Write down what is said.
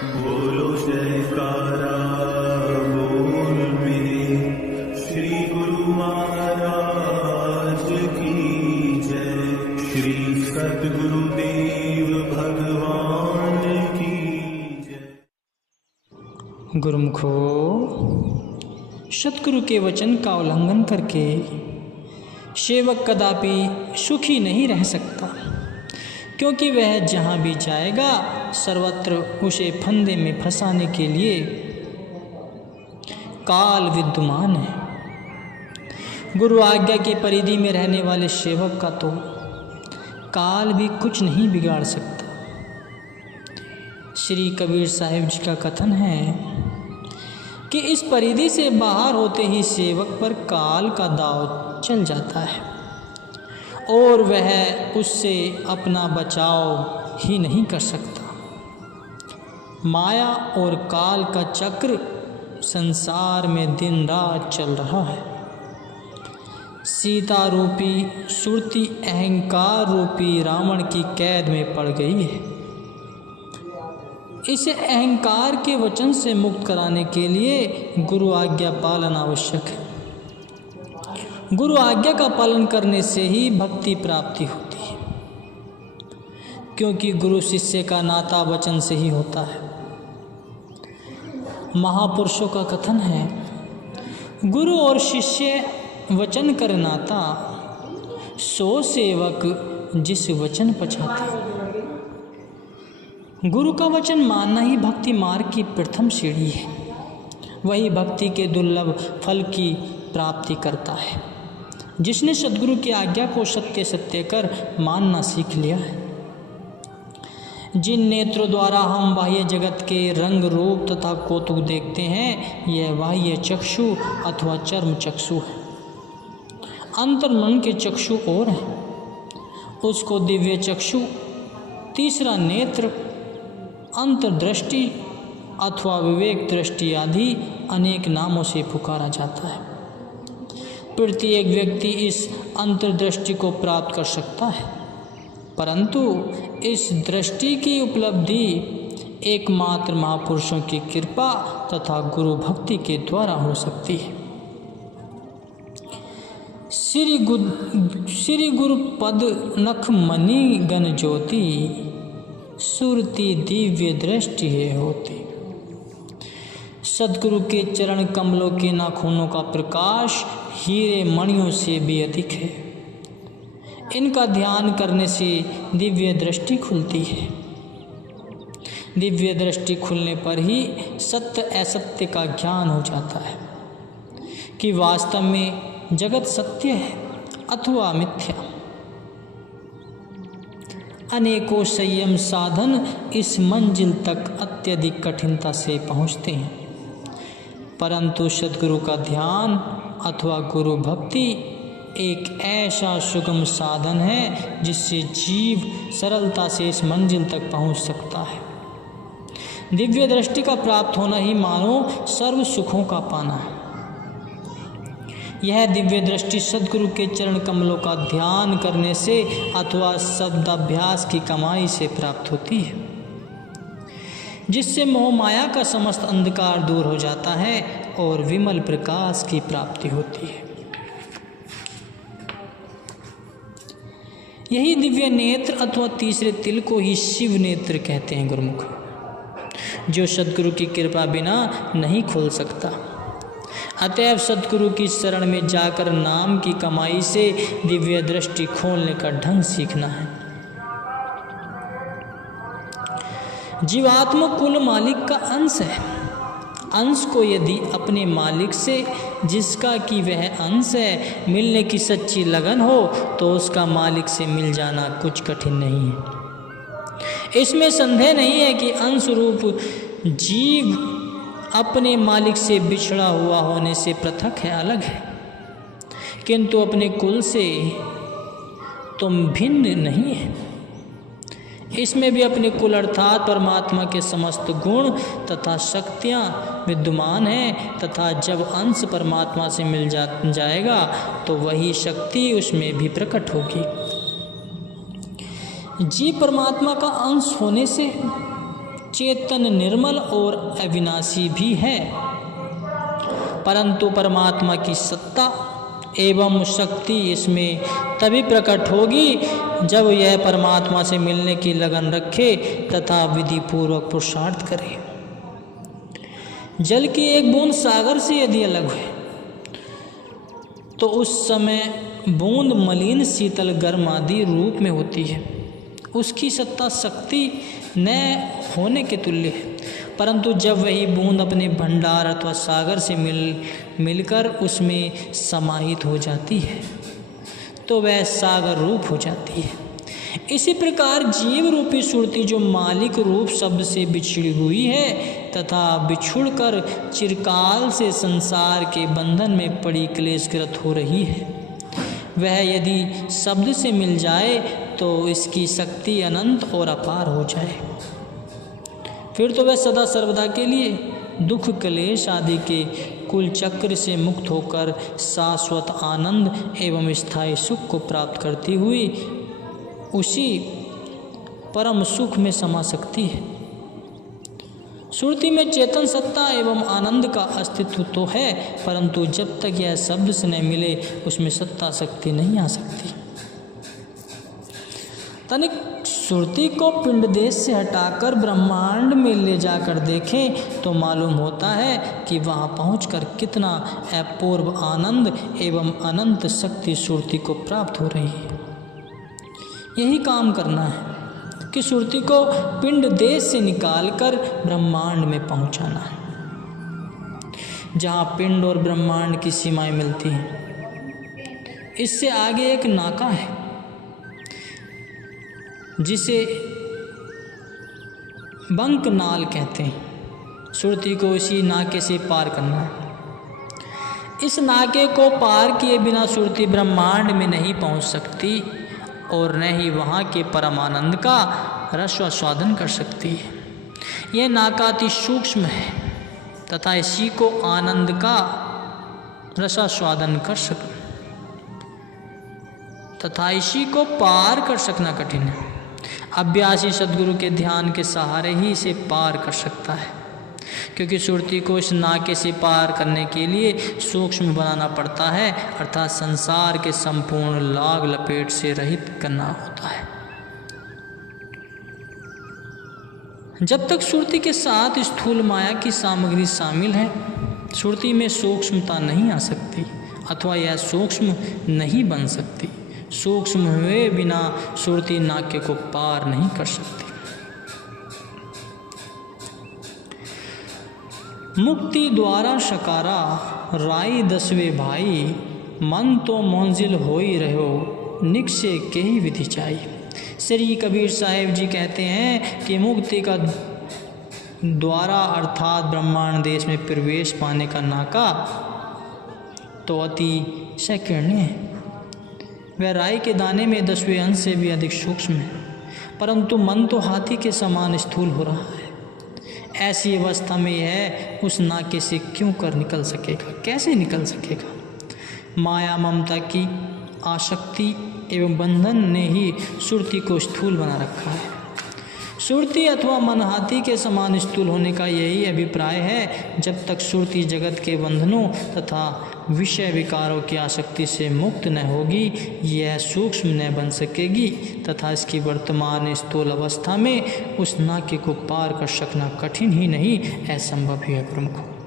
बोलो जयकारा बोल मेरे श्री गुरु महाराज की जय। श्री सद्गुरुदेव भगवान की जय। गुरुमुखो, सतगुरु के वचन का उल्लंघन करके सेवक कदापि सुखी नहीं रह सकता, क्योंकि वह जहाँ भी जाएगा सर्वत्र उसे फंदे में फंसाने के लिए काल विद्यमान है। गुरु आज्ञा की परिधि में रहने वाले सेवक का तो काल भी कुछ नहीं बिगाड़ सकता। श्री कबीर साहिब जी का कथन है कि इस परिधि से बाहर होते ही सेवक पर काल का दाव चल जाता है और वह उससे अपना बचाव ही नहीं कर सकता। माया और काल का चक्र संसार में दिन रात चल रहा है। सीता रूपी सुरती अहंकार रूपी रावण की कैद में पड़ गई है। इसे अहंकार के वचन से मुक्त कराने के लिए गुरु आज्ञा पालन आवश्यक है। गुरु आज्ञा का पालन करने से ही भक्ति प्राप्ति होती है, क्योंकि गुरु शिष्य का नाता वचन से ही होता है। महापुरुषों का कथन है, गुरु और शिष्य वचन कर नाता, सो सेवक जिस वचन पछाता। गुरु का वचन मानना ही भक्ति मार्ग की प्रथम सीढ़ी है। वही भक्ति के दुर्लभ फल की प्राप्ति करता है। जिसने सद्गुरु की आज्ञा को सत्य सत्य कर मानना सीख लिया है। जिन नेत्रों द्वारा हम बाह्य जगत के रंग रूप तथा कौतुक देखते हैं, यह बाह्य चक्षु अथवा चर्म चक्षु है। अंतर्मन के चक्षु और हैं, उसको दिव्य चक्षु, तीसरा नेत्र, अंतर्दृष्टि अथवा विवेक दृष्टि आदि अनेक नामों से पुकारा जाता है। प्रत्येक व्यक्ति इस अंतर्दृष्टि को प्राप्त कर सकता है, परंतु इस दृष्टि की उपलब्धि एकमात्र महापुरुषों की कृपा तथा गुरु भक्ति के द्वारा हो सकती है। श्री गुरु पद नख मणि गण ज्योति, सुरती दिव्य दृष्टि है होती। सद्गुरु के चरण कमलों के नाखूनों का प्रकाश हीरे मणियों से भी अधिक है। इनका ध्यान करने से दिव्य दृष्टि खुलती है। दिव्य दृष्टि खुलने पर ही सत्य असत्य का ज्ञान हो जाता है कि वास्तव में जगत सत्य है अथवा मिथ्या। अनेकों संयम साधन इस मंजिल तक अत्यधिक कठिनता से पहुँचते हैं, परंतु सद्गुरु का ध्यान अथवा गुरु भक्ति एक ऐसा सुगम साधन है जिससे जीव सरलता से इस मंजिल तक पहुंच सकता है। दिव्य दृष्टि का प्राप्त होना ही मानो सर्व सुखों का पाना है। यह दिव्य दृष्टि सद्गुरु के चरण कमलों का ध्यान करने से अथवा शब्दाभ्यास की कमाई से प्राप्त होती है, जिससे मोह माया का समस्त अंधकार दूर हो जाता है और विमल प्रकाश की प्राप्ति होती है। यही दिव्य नेत्र अथवा तीसरे तिल को ही शिव नेत्र कहते हैं गुरुमुख, जो सद्गुरु की कृपा बिना नहीं खोल सकता। अतएव सद्गुरु की शरण में जाकर नाम की कमाई से दिव्य दृष्टि खोलने का ढंग सीखना है। जीवात्मा कुल मालिक का अंश है। अंश को यदि अपने मालिक से, जिसका कि वह अंश है, मिलने की सच्ची लगन हो तो उसका मालिक से मिल जाना कुछ कठिन नहीं है। इसमें संदेह नहीं है कि अंश रूप जीव अपने मालिक से बिछड़ा हुआ होने से पृथक है, अलग है, किंतु अपने कुल से तुम भिन्न नहीं है। इसमें भी अपने कुल अर्थात परमात्मा के समस्त गुण तथा शक्तियाँ विद्यमान हैं, तथा जब अंश परमात्मा से मिल जाएगा तो वही शक्ति उसमें भी प्रकट होगी। जीव परमात्मा का अंश होने से चेतन निर्मल और अविनाशी भी है, परंतु परमात्मा की सत्ता एवं शक्ति इसमें तभी प्रकट होगी जब यह परमात्मा से मिलने की लगन रखे तथा विधि पूर्वक पुरुषार्थ करे। जल की एक बूंद सागर से यदि अलग है तो उस समय बूंद मलिन शीतल गर्म आदि रूप में होती है, उसकी सत्ता शक्ति न होने के तुल्य है। परंतु जब वही बूंद अपने भंडार अथवा सागर से मिलकर उसमें समाहित हो जाती है तो वह सागर रूप हो जाती है। इसी प्रकार जीव रूपी सुरती जो मालिक रूप शब्द से बिछड़ी हुई है तथा बिछुड़कर चिरकाल से संसार के बंधन में पड़ी क्लेशग्रस्त हो रही है, वह यदि शब्द से मिल जाए तो इसकी शक्ति अनंत और अपार हो जाए। फिर तो वह सदा सर्वदा के लिए दुख क्लेश आदि के कुल चक्र से मुक्त होकर शाश्वत आनंद एवं स्थायी सुख को प्राप्त करती हुई उसी परम सुख में समा सकती है। सुरती में चेतन सत्ता एवं आनंद का अस्तित्व तो है, परंतु जब तक यह शब्द से न मिले उसमें सत्ता शक्ति नहीं आ सकती। तनिक सुरती को पिंड देश से हटाकर ब्रह्मांड में ले जाकर देखें तो मालूम होता है कि वहाँ पहुंचकर कितना अपूर्व आनंद एवं अनंत शक्ति सुरती को प्राप्त हो रही है। यही काम करना है कि सुरती को पिंड देश से निकालकर ब्रह्मांड में पहुंचाना है, जहाँ पिंड और ब्रह्मांड की सीमाएं मिलती हैं। इससे आगे एक नाका है जिसे बंक नाल कहते हैं। सुरती को इसी नाके से पार करना है। इस नाके को पार किए बिना सुरती ब्रह्मांड में नहीं पहुंच सकती और न ही वहाँ के परमानंद का रसास्वादन कर सकती है। यह नाका अति सूक्ष्म है तथा इसी को आनंद का रसास्वादन तथा इसी को पार कर सकना कठिन है। अभ्यासी सद्गुरु के ध्यान के सहारे ही इसे पार कर सकता है, क्योंकि सुरती को इस नाके से पार करने के लिए सूक्ष्म बनाना पड़ता है, अर्थात संसार के संपूर्ण लाग लपेट से रहित करना होता है। जब तक सुरती के साथ स्थूल माया की सामग्री शामिल है, सुरती में सूक्ष्मता नहीं आ सकती अथवा यह सूक्ष्म नहीं बन सकती। सूक्ष्म हुए बिना सुरती नाके को पार नहीं कर सकती। मुक्ति द्वारा शकारा राई दसवे भाई, मन तो मंजिल हो ही रहो निकसे के ही विधि चाहिए। श्री कबीर साहिब जी कहते हैं कि मुक्ति का द्वारा अर्थात ब्रह्मांड देश में प्रवेश पाने का नाका तो अति संकीर्ण है। वह राई के दाने में 10वें अंश से भी अधिक सूक्ष्म है, परंतु मन तो हाथी के समान स्थूल हो रहा है। ऐसी अवस्था में यह उस नाके से क्यों कर निकल सकेगा, कैसे निकल सकेगा? माया ममता की आसक्ति एवं बंधन ने ही सुरती को स्थूल बना रखा है। सुरती अथवा मन हाथी के समान स्थूल होने का यही अभिप्राय है। जब तक सुरती जगत के बंधनों तथा विषय विकारों की आसक्ति से मुक्त न होगी, यह सूक्ष्म न बन सकेगी तथा इसकी वर्तमान स्थूल अवस्था में उस नाके को पार कर सकना कठिन ही नहीं, असंभव ही है प्रमुख।